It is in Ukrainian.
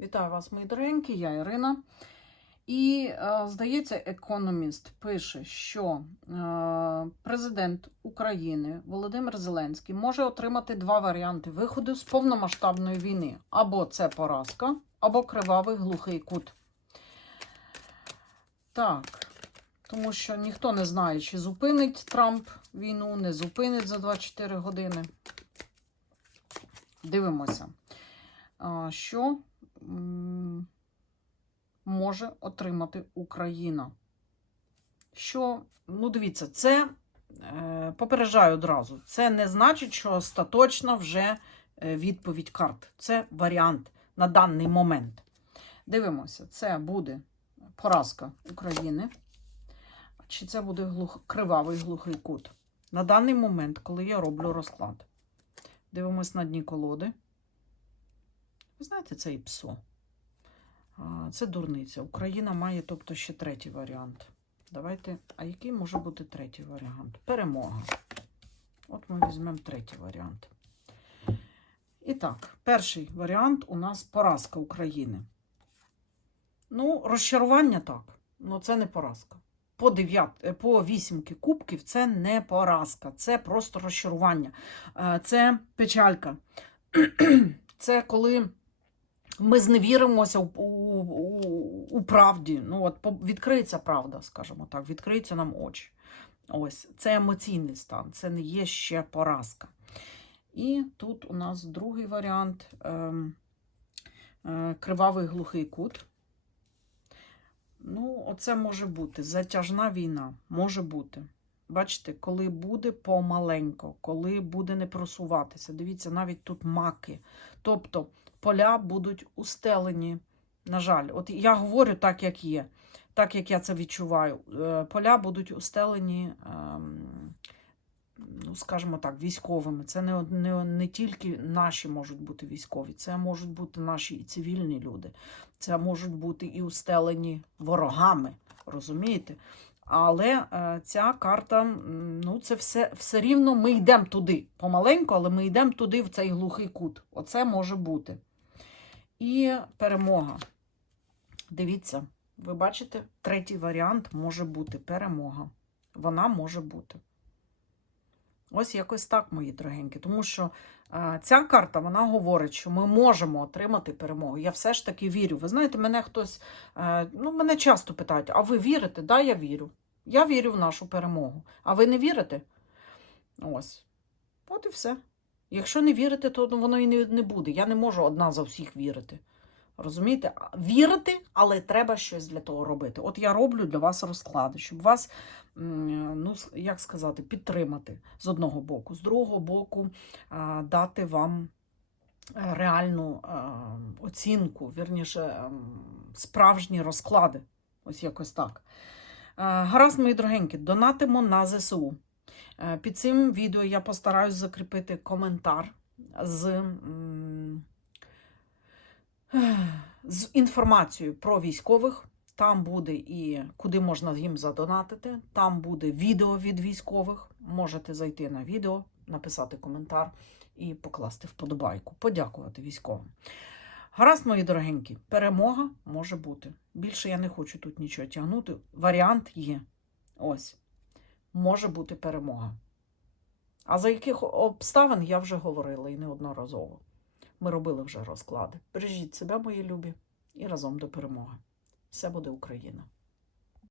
Вітаю вас, мої дорогенькі, я Ірина. І, е, здається, економіст пише, що е, президент України Володимир Зеленський може отримати два варіанти виходу з повномасштабної війни: або це поразка, або кривавий глухий кут. Так, тому що ніхто не знає, чи зупинить Трамп війну, не зупинить за 24 години. Дивимося, що м, може отримати Україна. Що, ну, дивіться, це е, попереджаю одразу. Це не значить, що остаточна вже е, відповідь карт. Це варіант на даний момент. Дивимося, це буде поразка України. Чи це буде глух... кривавий глухий кут? На даний момент, коли я роблю розклад. Дивимось на дні колоди. Ви знаєте, це і ПСО. Це дурниця. Україна має, тобто, ще третій варіант. Давайте. А який може бути третій варіант? Перемога. От ми візьмемо третій варіант. І так, перший варіант у нас поразка України. Ну, розчарування так. Ну, це не поразка. По дев'ят, е, по вісімки кубків це не поразка, це просто розчарування. Е, Це печалька. Це коли ми зневіримося у, у, у, правді. Ну, от відкриється правда, скажімо так, відкриються нам очі. Ось, це емоційний стан, це не є ще поразка. І тут у нас другий варіант ем, е, кривавий глухий кут. Ну, оце може бути затяжна війна, може бути. Бачите, коли буде помаленько, коли буде не просуватися. Дивіться, навіть тут маки. Тобто поля будуть устелені. На жаль, от я говорю так, як є, так як я це відчуваю. Е, Поля будуть устелені, ем, ну, скажімо так, військовими. Це не, не, не тільки наші можуть бути військові, це можуть бути наші і цивільні люди. Це можуть бути і устелені ворогами, розумієте? Але е, ця карта, ну, це все, все рівно ми йдемо туди. Помаленьку, але ми йдемо туди, в цей глухий кут. Оце може бути. І перемога. Дивіться, ви бачите, третій варіант може бути перемога. Вона може бути. Ось якось так, мої дорогенькі. Тому що е, ця карта вона говорить, що ми можемо отримати перемогу. Я все ж таки вірю. Ви знаєте, мене хтось, е, ну, мене часто питають: а ви вірите? Да, я вірю. Я вірю в нашу перемогу. А ви не вірите? Ось. От і все. Якщо не вірите, то воно і не буде. Я не можу одна за всіх вірити. Розумієте? Вірити, але треба щось для того робити. От я роблю для вас розклади, щоб вас, ну, як сказати, підтримати з одного боку, з другого боку, дати вам е, реальну оцінку, вірніше, справжні розклади. Ось якось так. Е, Гаразд, мої дорогенькі, донатимо на ЗСУ. Е, Під цим відео я постараюсь закріпити коментар з, з інформацією про військових. Там буде і куди можна їм задонатити. Там буде відео від військових. Можете зайти на відео, написати коментар і покласти вподобайку. Подякувати військовим. Гаразд, мої дорогенькі, перемога може бути. Більше я не хочу тут нічого тягнути. Варіант є. Ось. Може бути перемога. А за яких обставин я вже говорила і неодноразово. Ми робили вже розклади. Бережіть себе, мої любі, і разом до перемоги. Все буде Україна!